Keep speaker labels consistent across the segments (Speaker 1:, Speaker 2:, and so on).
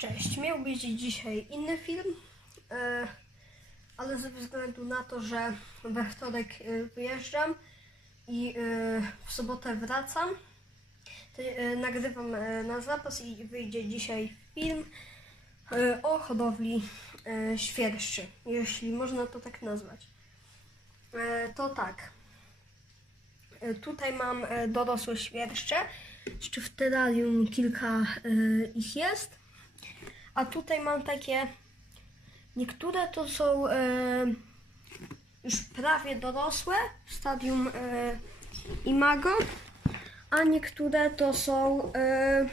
Speaker 1: Cześć, miał być dzisiaj inny film, e, ale ze względu na to, że we wtorek e, wyjeżdżam i e, w sobotę wracam, nagrywam na zapas i wyjdzie dzisiaj film o hodowli świerszczy, jeśli można to tak nazwać. To tak. Tutaj mam dorosłe świerszcze. Jeszcze w terrarium kilka ich jest. A tutaj mam takie. Niektóre to są e, już prawie dorosłe w stadium e, imago, a niektóre to są e,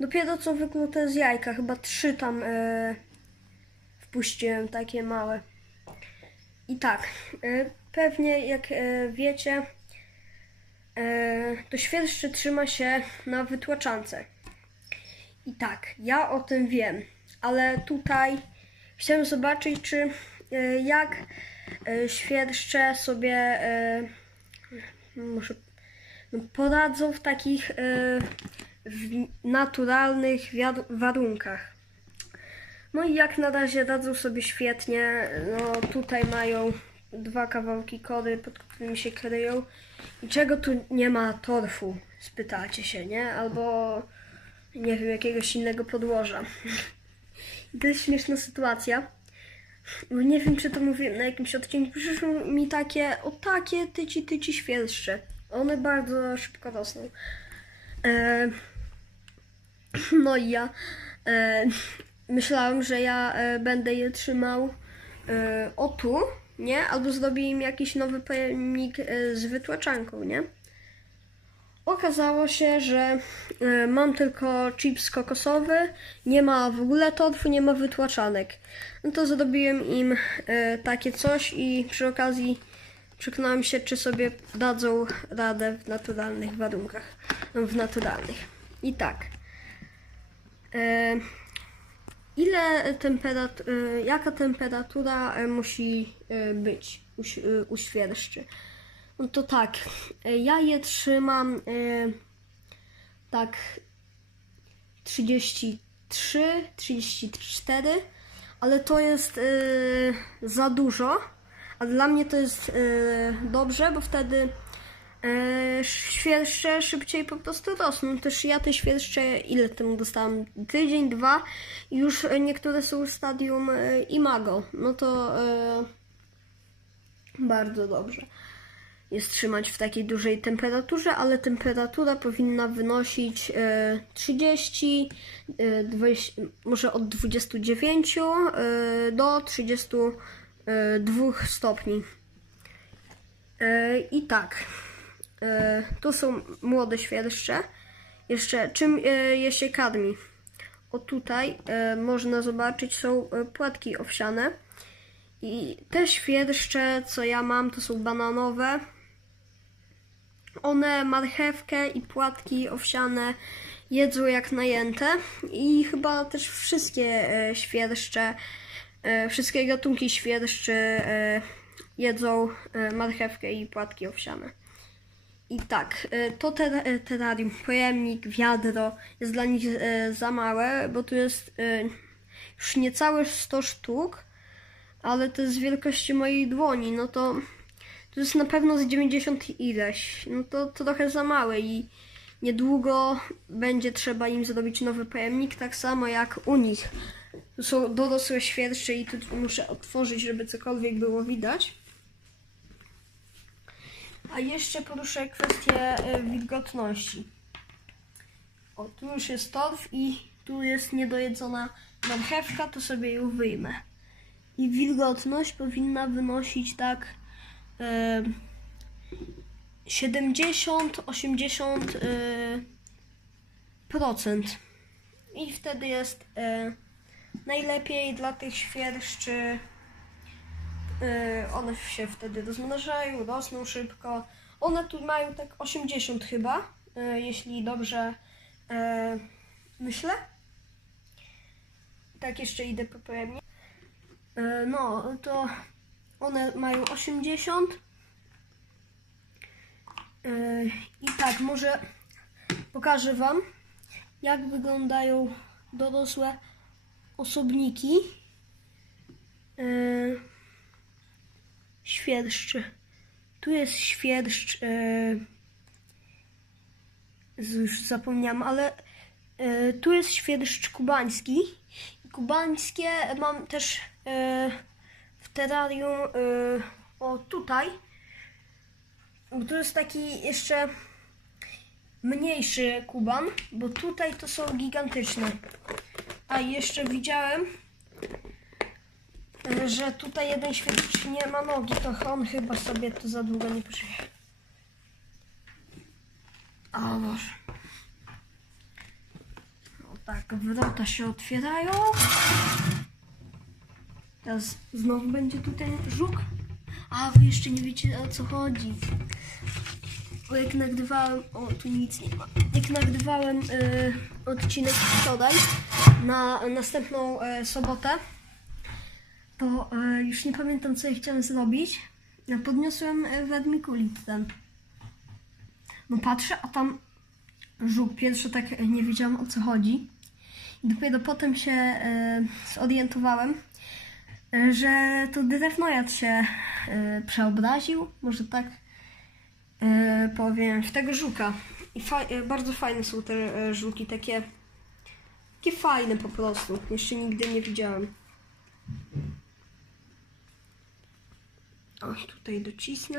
Speaker 1: dopiero co wyklute z jajka. Chyba trzy tam e, wpuściłem takie małe. I tak, e, pewnie jak e, wiecie, e, to świerszczy trzyma się na wytłaczance. I tak, ja o tym wiem, ale tutaj chciałem zobaczyć, czy e, jak e, świerszcze sobie e, może no, poradzą w takich w naturalnych warunkach. No i jak na razie radzą sobie świetnie. No tutaj mają dwa kawałki kory, pod którymi się kryją. I czego tu nie ma torfu? Spytacie się, nie? Albo nie wiem, jakiegoś innego podłoża. I to jest śmieszna sytuacja. Bo nie wiem, czy to mówiłem na jakimś odcinku. Przyszły mi takie, o takie tyci, tyci świerszcze. One bardzo szybko rosną. E, no i ja e, myślałem, że ja e, będę je trzymał e, o tu, nie? Albo zrobię im jakiś nowy pojemnik e, z wytłaczanką, nie? Okazało się, że e, mam tylko chips kokosowy, nie ma w ogóle torfu, nie ma wytłaczanek. No to zrobiłem im e, takie coś i przy okazji przekonałem się, czy sobie dadzą radę w naturalnych warunkach. W naturalnych. I tak. E, ile temperat, e, jaka temperatura musi być u świerszczy? No to tak, e, ja je trzymam e, tak 33, 34, ale to jest e, za dużo, a dla mnie to jest dobrze, bo wtedy e, świerszcze szybciej po prostu rosną. Też ja te świerszcze, ile temu dostałam? Tydzień, dwa już niektóre są w stadium e, imago. No to bardzo dobrze jest trzymać w takiej dużej temperaturze, ale temperatura powinna wynosić e, 30, e, 20, może od 29 e, do 32 stopni. E, I tak, e, to są młode świerszcze. Jeszcze czym e, je się karmi? O tutaj e, można zobaczyć są e, płatki owsiane. I te świerszcze, co ja mam, to są bananowe. One marchewkę i płatki owsiane jedzą jak najęte. I chyba też wszystkie e, świerszcze, e, wszystkie gatunki świerszczy e, jedzą marchewkę i płatki owsiane. I tak, to ter- terrarium, pojemnik, wiadro jest dla nich za małe, bo tu jest już niecałe 100 sztuk ale to jest wielkości mojej dłoni, no to to jest na pewno z 90 ileś. No to, to trochę za małe i niedługo będzie trzeba im zrobić nowy pojemnik, tak samo jak u nich. Tu są dorosłe świerszcze i tu muszę otworzyć, żeby cokolwiek było widać. A jeszcze poruszę kwestię e, wilgotności. O, tu już jest torf i tu jest niedojedzona marchewka, to sobie ją wyjmę i wilgotność powinna wynosić tak 70-80% e, procent. i wtedy jest e, najlepiej dla tych świerszczy. E, one się wtedy rozmnażają, rosną szybko. One tu mają tak 80 chyba, jeśli dobrze myślę. Tak jeszcze idę po pojemnik. E, No, to one mają 80. E, I tak, może pokażę Wam, jak wyglądają dorosłe osobniki. E, świerszczy. Tu jest świerszcz. E, już zapomniałam, ale tu jest świerszcz kubański. Kubańskie mam też terrarium. E, o tutaj. Bo jest taki jeszcze mniejszy kuban, bo tutaj to są gigantyczne. A jeszcze widziałem, że tutaj jeden świerszcz nie ma nogi, to on chyba sobie to za długo nie pożyje. O Boże. No tak, wrota się otwierają. Teraz znowu będzie tutaj żuk. A wy jeszcze nie wiecie o co chodzi. Bo jak nagrywałem, o tu nic nie ma. Jak nagrywałem y, odcinek wczoraj na następną y, sobotę, to y, już nie pamiętam co ja chciałem zrobić. Ja podniosłem y, wermikulit ten. No patrzę, a tam żuk. Pierwszy tak nie wiedziałam o co chodzi. I dopiero potem się y, zorientowałem, że to drewnojad się y, przeobraził. Może tak e, powiem, w tego żuka. I fa- e, bardzo fajne są te e, żuki, takie, takie fajne po prostu. Jeszcze nigdy nie widziałem. O, tutaj docisnę.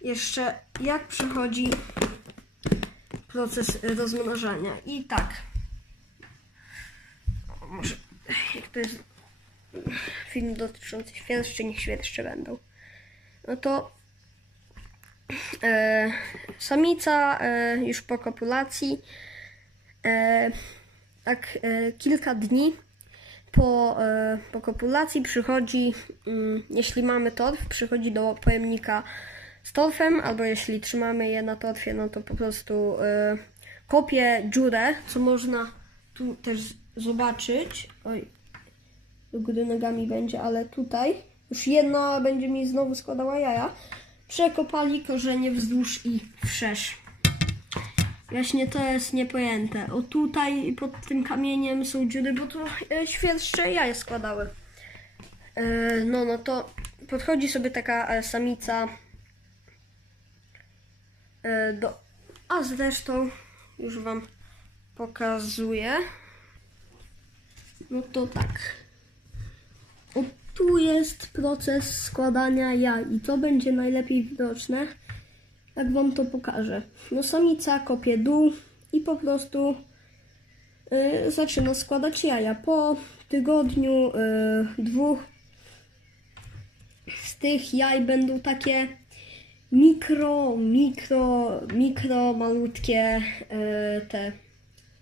Speaker 1: Jeszcze jak przechodzi proces rozmnażania. I tak. Może jak to jest film dotyczący świerszczy, niech świerszcze będą. No to e, samica e, już po kopulacji e, tak e, kilka dni po, e, po kopulacji przychodzi, mm, jeśli mamy torf, przychodzi do pojemnika z torfem, albo jeśli trzymamy je na torfie, no to po prostu e, kopie dziurę, co można tu też zobaczyć. Oj, góry nogami będzie, ale tutaj już jedna będzie mi znowu składała jaja. Przekopali korzenie wzdłuż i wszerz. Właśnie to jest niepojęte. O tutaj pod tym kamieniem są dziury, bo tu e, świerszcze jaja składały. E, no, no to podchodzi sobie taka e, samica do... A zresztą już wam pokazuję. No to tak. O, tu jest proces składania jaj i to będzie najlepiej widoczne, jak wam to pokażę. No samica kopie dół i po prostu y, zaczyna składać jaja. Po tygodniu, y, dwóch z tych jaj będą takie mikro, mikro, mikro, malutkie y, te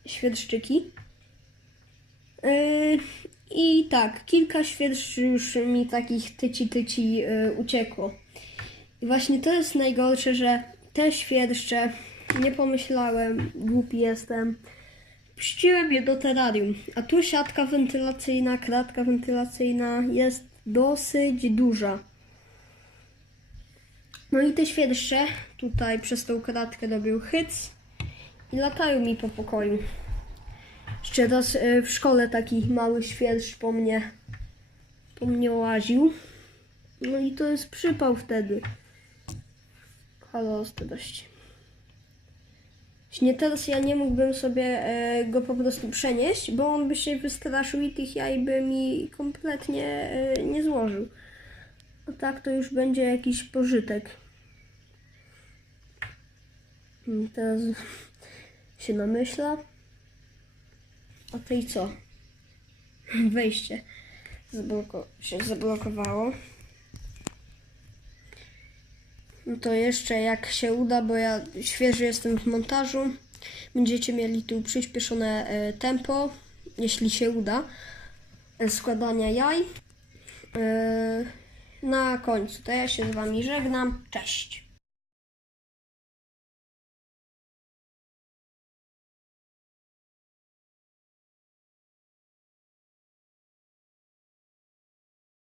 Speaker 1: świerszczyki. I tak, kilka świerszczy już mi takich tyci tyci yy, uciekło. I właśnie to jest najgorsze, że te świerszcze, nie pomyślałem, głupi jestem, puściłem je do terrarium. A tu siatka wentylacyjna, kratka wentylacyjna jest dosyć duża. No i te świerszcze tutaj przez tą kratkę robił hyc i latają mi po pokoju. Jeszcze raz e, w szkole taki mały świerszcz po mnie, po mnie łaził. No i to jest przypał wtedy. Halo, ostrość. Właśnie teraz ja nie mógłbym sobie e, go po prostu przenieść, bo on by się wystraszył i tych jaj by mi kompletnie e, nie złożył. A tak to już będzie jakiś pożytek. Mm, Teraz się namyśla. O tej co? Wejście Zabloko- się zablokowało. No to jeszcze jak się uda, bo ja świeży jestem w montażu, będziecie mieli tu przyspieszone e, tempo, jeśli się uda, e, składania jaj. E, na końcu to ja się z Wami żegnam. Cześć!